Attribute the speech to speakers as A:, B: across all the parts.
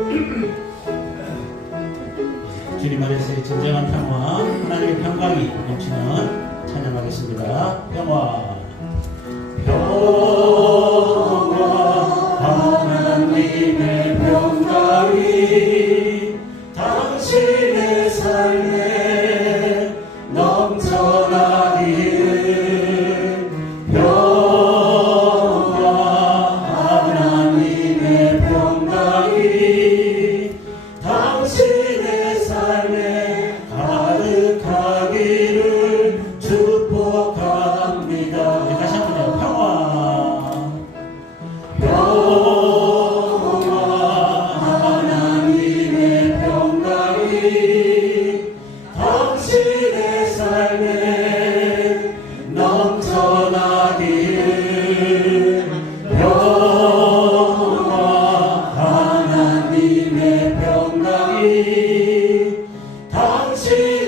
A: 주님 안에서의 진정한 평화, 하나님의 평강이 넘치는 찬양하겠습니다. 평화.
B: 평화. Jesus.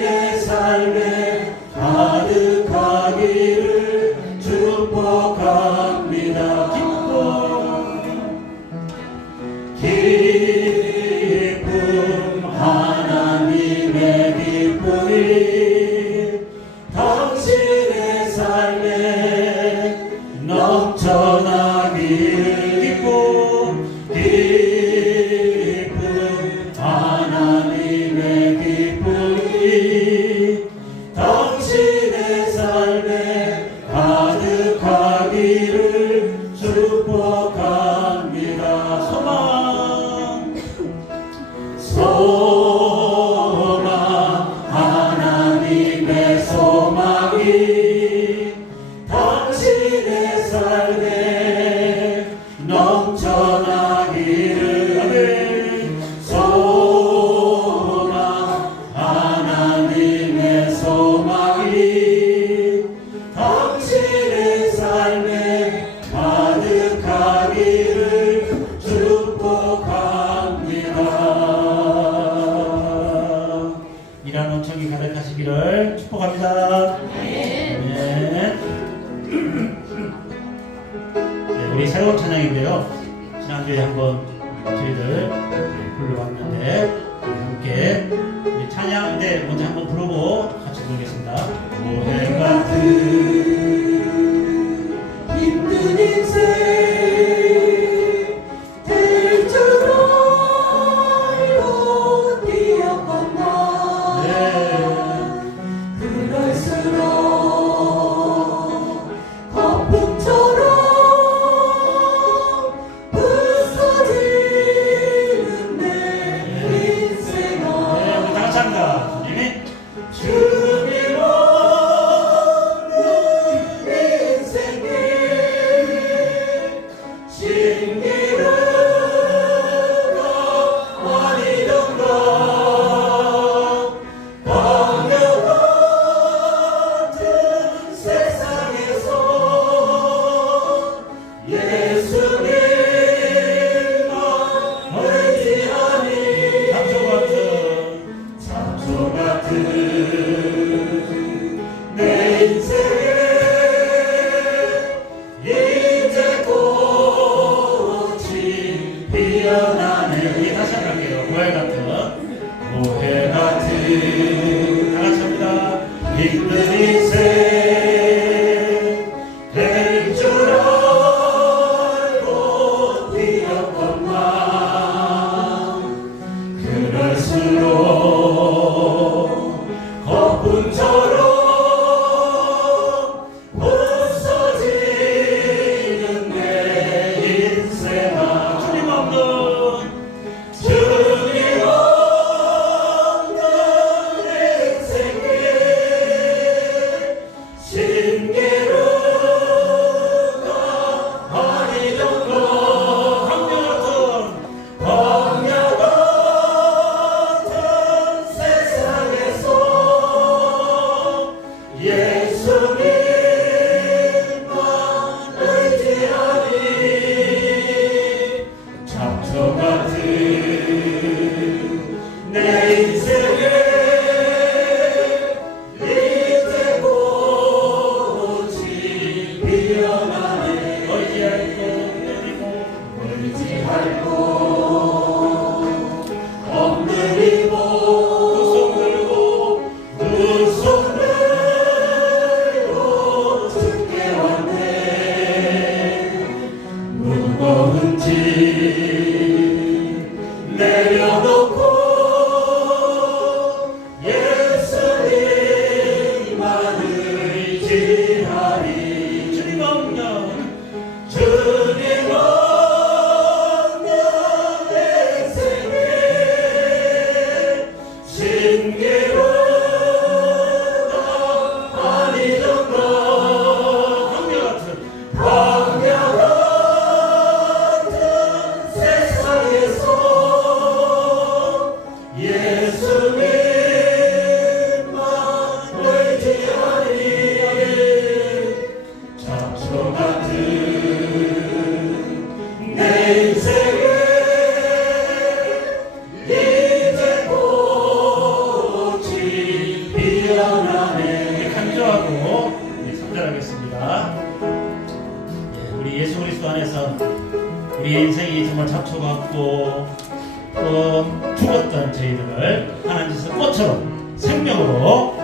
A: 성경으로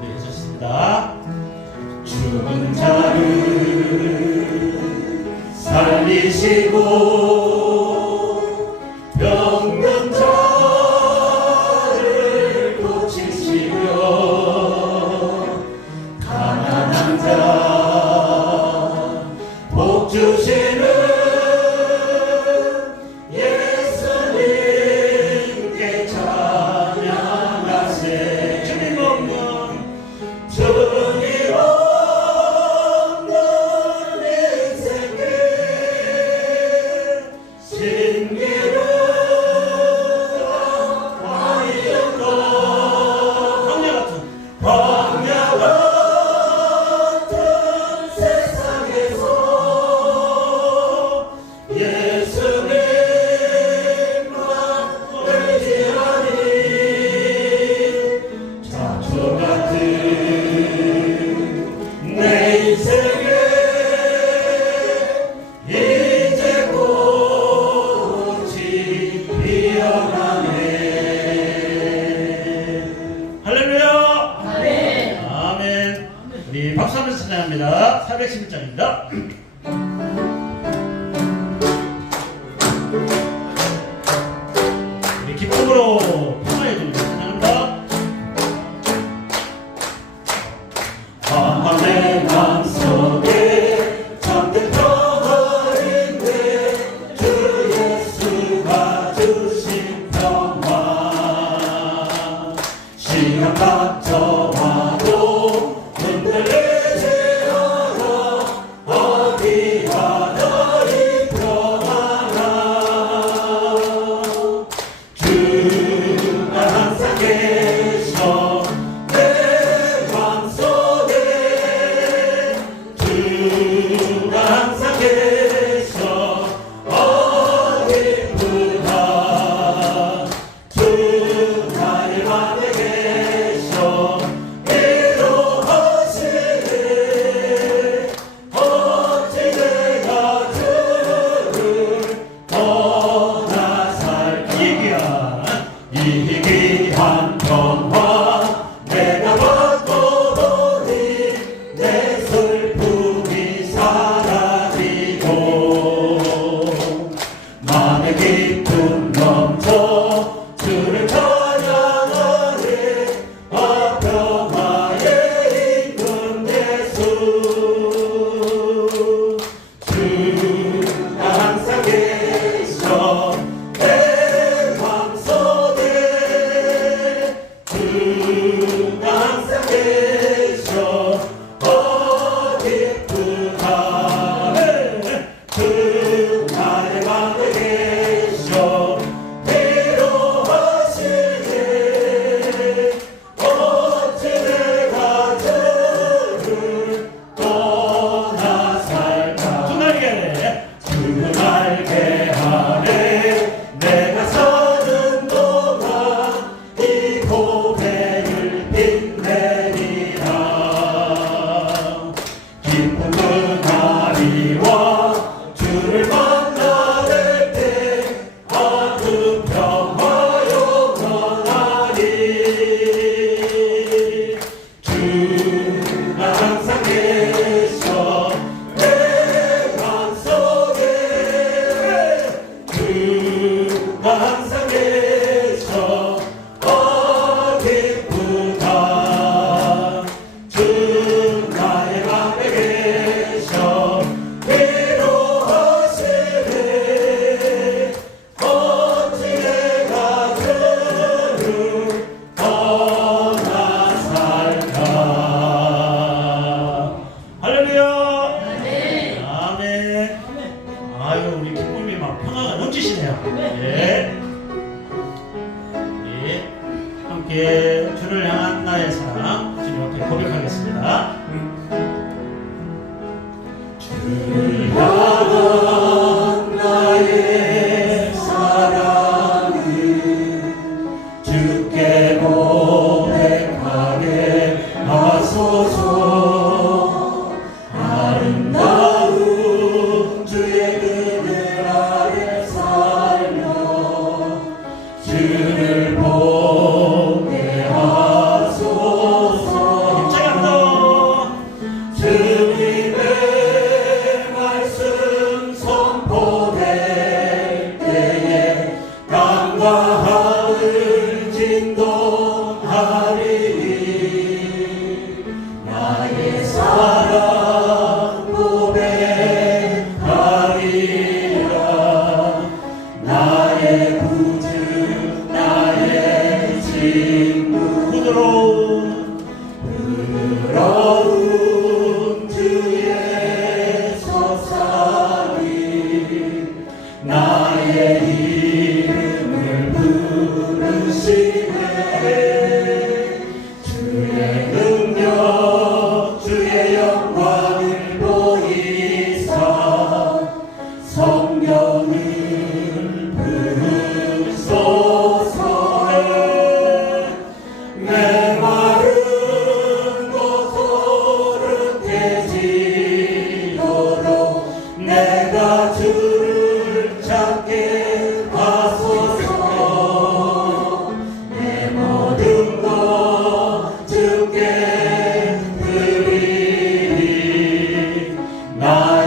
A: 보여주셨습니다.
B: 죽은 자를 살리시고 Just 나